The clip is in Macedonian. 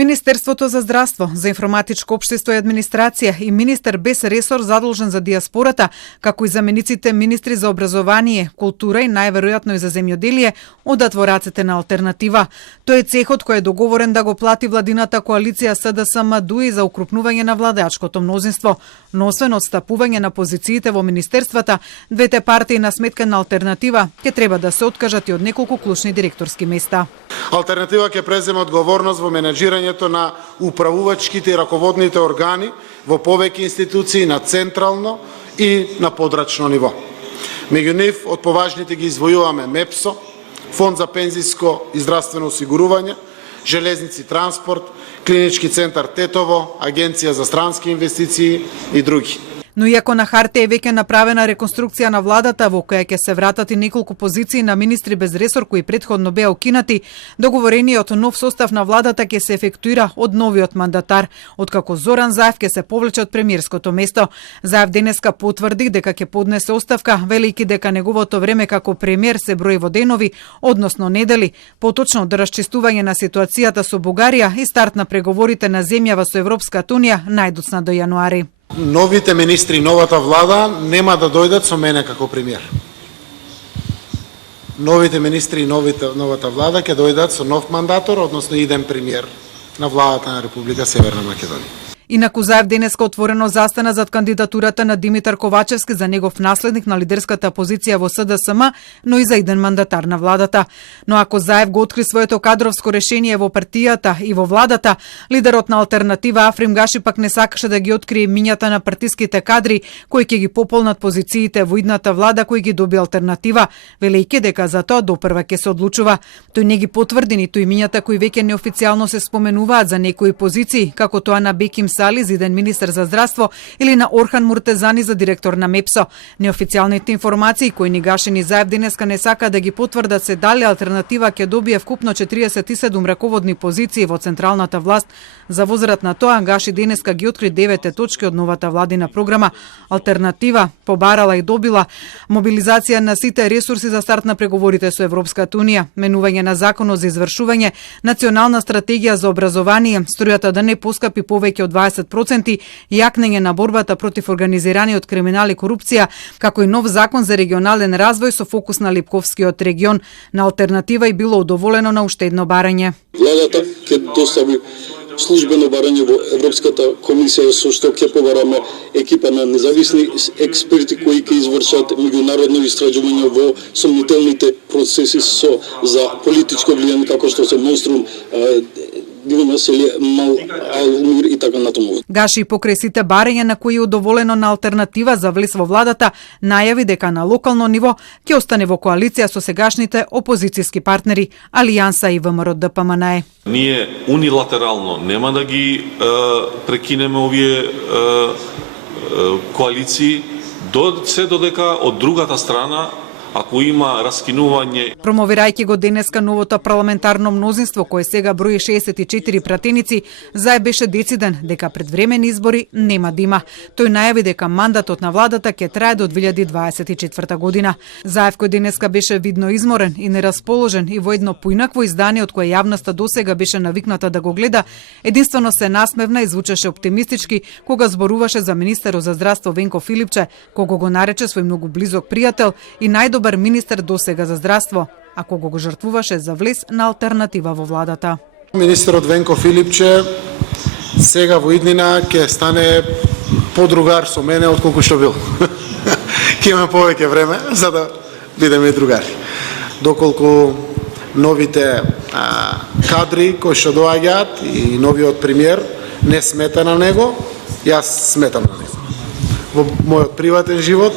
Министерството за здравство, за информатичко општество и администрација и министер без ресор задолжен за диаспората, како и замениците министри за образование, култура и најверојатно и за земјоделие, одат во рацете на алтернатива. Тој е цехот кој е договорен да го плати владината коалиција СДСМ-ДУИ за укрупнување на владеачкото мнозинство. Но освен отстапување на позициите во министерствата, двете партии на сметка на алтернатива ќе треба да се откажат и од неколку клучни директорски места. Алтернатива ќе преземе одговорност во менеджирањето на управувачките и раководните органи во повеќе институции на централно и на подрачно ниво. Меѓу нив од поважните ги извојуваме МЕПСО, Фонд за пензиско и здравствено осигурување, Железници транспорт, Клинички центар Тетово, Агенција за странски инвестиции и други. Но иако на хартија е веќе направена реконструкција на владата во која ќе се вратат и неколку позиции на министри без ресор кои претходно беа укинати, договорениот нов состав на владата ќе се ефектуира од новиот мандатар, откако Зоран Заев ќе се повлече од премиерското место. Заев денеска потврди дека ќе поднесе оставка, велики дека неговото време како премиер се брои во денови, односно недели, поточно до расчистување на ситуацијата со Бугарија и старт на преговорите на земјава со Европската унија најдоцна до јануари. Новите министри и новата влада нема да дојдат со мене како премиер. Новите министри и новата влада ќе дојдат со нов мандатор, односно иден премиер на владата на Република Северна Македонија. Инаку Заев денеска отворено застана зад кандидатурата на Димитар Ковачевски за негов наследник на лидерската позиција во СДСМ, но и за иден мандатар на владата. Но ако Заев го откри своето кадровско решение во партијата и во владата, лидерот на алтернатива Африм Гаши пак не сакаше да ги открие мињата на партиските кадри кои ќе ги пополнат позициите во идната влада кои ги доби алтернатива, велејќи дека за тоа допрва ќе се одлучува. Тој не ги потврди ниту имињата кои веќе неофицијално се споменуваат за некои позиции, како тоа на Беким Сали за иден министер за здравство или на Орхан Муртезани за директор на МЕПСО. Неофицијалните информации кои ни Гаши ни Заев денеска не сака да ги потврдат се дали алтернатива ќе добие вкупно 47 раководни позиции во централната власт. За возрат на тоа Гаши денеска ги откри 9 точки од новата владина програма. Алтернатива побарала и добила мобилизација на сите ресурси за старт на преговорите со Европската унија, менување на законот за извршување, национална стратегија за образование, струјата да не поскапи повеќе од 20%, јакнење на борбата против организираниот криминал и корупција, како и нов закон за регионален развој со фокус на Липковскиот регион. На алтернатива и било удоволено на уште едно барање. Владата ќе достави службено барање во Европската комисија со што ќе побараме екипа на независни експерти кои ќе извршат меѓународно истражување во сомнителните процеси за политичко влијание како што се Монструм, Диво населие, Мал Алмир и така натаму. Гаши покрај сите барања на кои е удоволено на алтернатива за влез во владата, најави дека на локално ниво ќе остане во коалиција со сегашните опозицијски партнери Алијанса и ВМРО-ДПМНЕ. Ние унилатерално нема да ги прекинеме овие коалиции додека од другата страна ако има раскинување. Промовирајќи го денеска новото парламентарно мнозинство кое сега брои 64 пратеници, Заев беше дециден дека предвремени избори нема да има. Тој најави дека мандатот на владата ќе трае до 2024 година. Заев кој денеска беше видно изморен и нерасположен и во едно поинакво издание од кое јавноста досега беше навикната да го гледа, единствено се насмевна и звучеше оптимистички кога зборуваше за министерот за здравство Венко Филипче, кога го нарече свој многу близок пријател и најдобар министер досега за здравство, а кога го жртвуваше за влез на алтернатива во владата. Министерот Венко Филипче сега во иднина ќе стане подругар со мене отколку што бил. Ќе има повеќе време за да бидеме другари. Доколку новите кадри кои што доаѓаат и новиот премиер не смета на него, јас сметам на него. Во мојот приватен живот